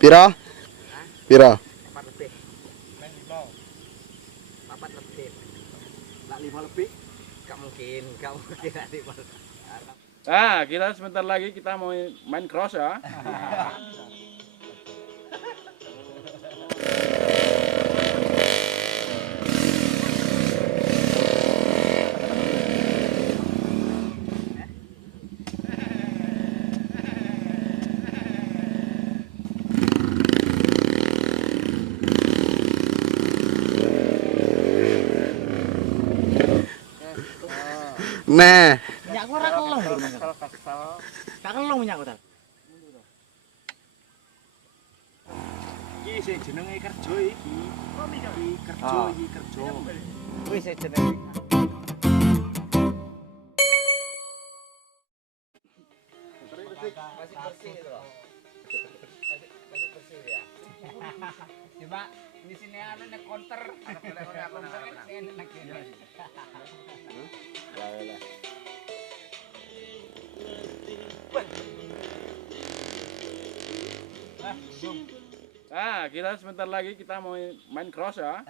Pira? Pira? 4 lebih. Main 5. 4 lebih. Lah 5 lebih? Gak mungkin lah 5. Nah, kita sebentar lagi kita mau main cross ya. Nah, Minyakku ora kelong. Gak kelong minyakku ta. Iki sing jenenge kerja iki. Iki kerja. Kuwi sing jenenge. Masih bersih itu loh. Masih bersih ya. Coba di sini ada nek counter. Nah, kita sebentar lagi kita mau main cross ya.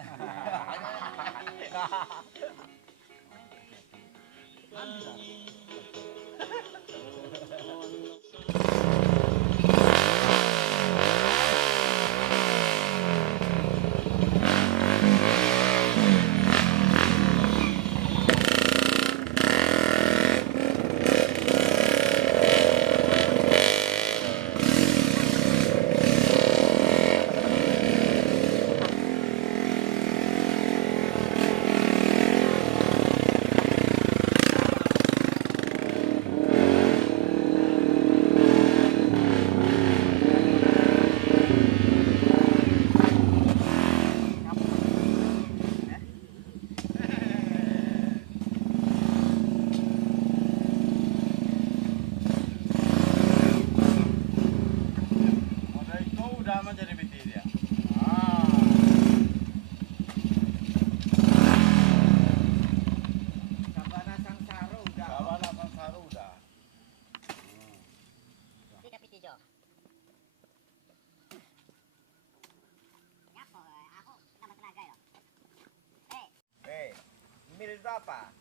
Mil itu apa?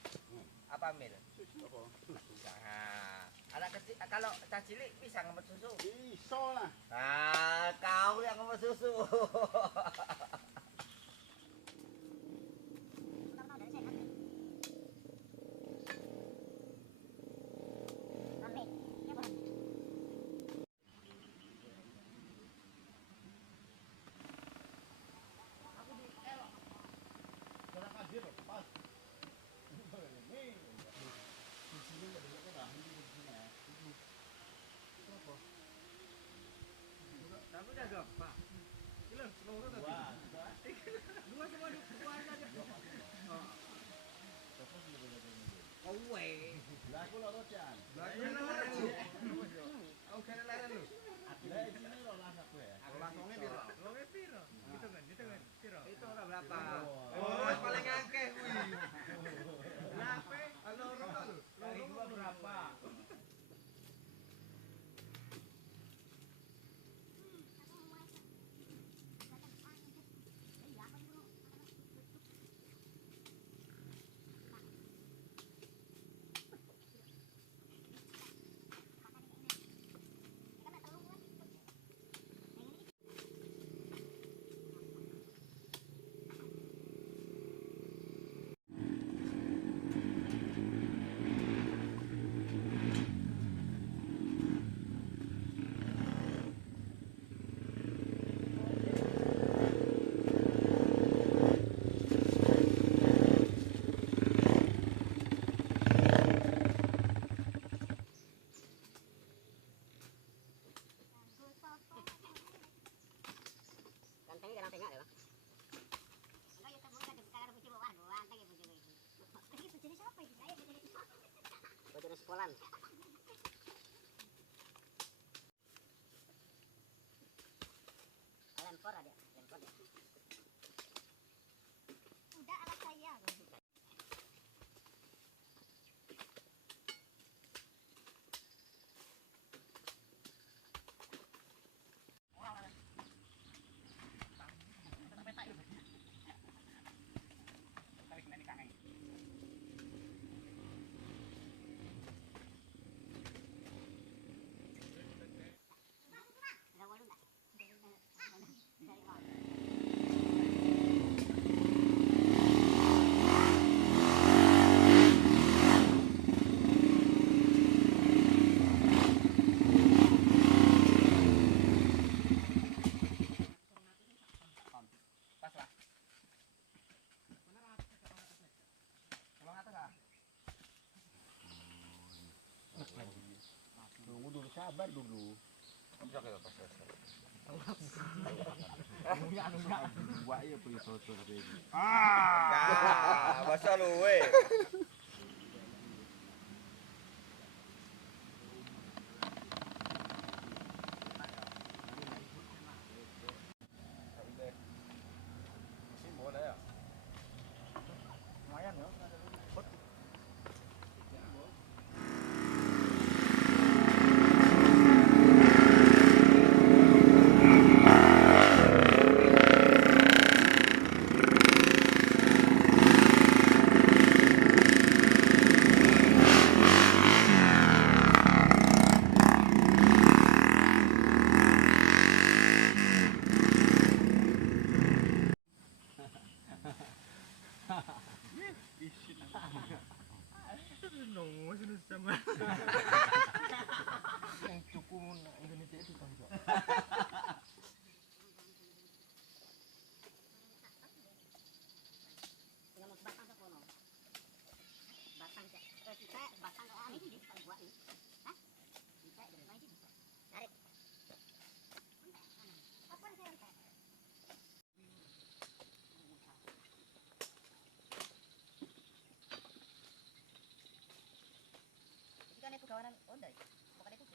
Apa mil? Nah, anak kecil kalau cah cilik bisa ngemet susu? Bisa lah. Nah, kau yang ngemet susu. Kamu udah gampang. Gila, seluruh tadi. Dua semua dua aja. Kowe. Lah aku lho Jan. Lah ini leren lu. Aku kene leren lu. Lah iki lho lah aku ya. Aku langsungnya piro? Longe piro? Hitungan piro? Itu ora berapa? Oh, paling akeh kuwi. Berapa? Loro to lho. Dari dua berapa? Sekolahan. Lempor ada, lempor ya. Udah alat saya. sabar dulu. Bisa kita pas selesai. Buat ya punya foto tadi. Ah, bahasa lu weh. Ini boleh ya? Lumayan ya. No, sino sama. Yang cukup Indonesia itu kan. Kan itu kawanan ondai. Bukan itu.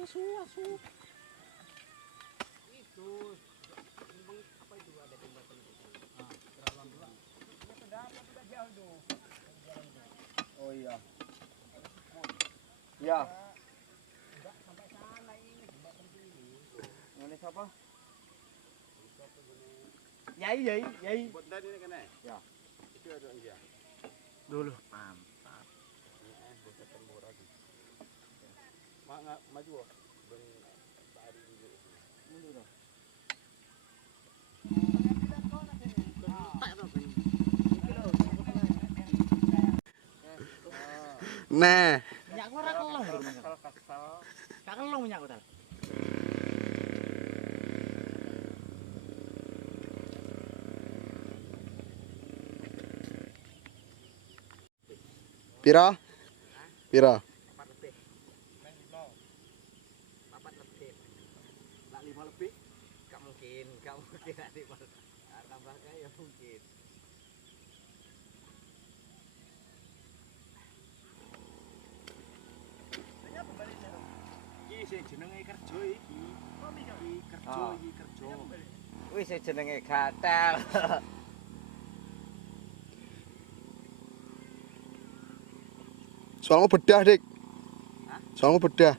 Itu memang apa itu ada jembatan itu? Sudah jauh tuh. Oh iya. Ya. Enggak sampai sana ini jembatan ini. Ngene siapa? Yai. Buat tadi ini kan Ya. Itu ada dia. Dulu. Mantap. Bukan tembok lagi. Mak maju. Ben tadi dulu. Mundur dong. Nah, Nyak gua ora kelong. Kesel. Kak kelong nyak gua. pira? Pira? 4 lebih. Papat lebih. Nak 5 lebih? Gak mungkin nak 5. Tambah kaya mungkin. Iki sing jenenge kerja iki. Iki kerja Ah. iki kerja. Wis jenenge gatel. Soalmu bedah, Dik. Hah? Soalmu bedah.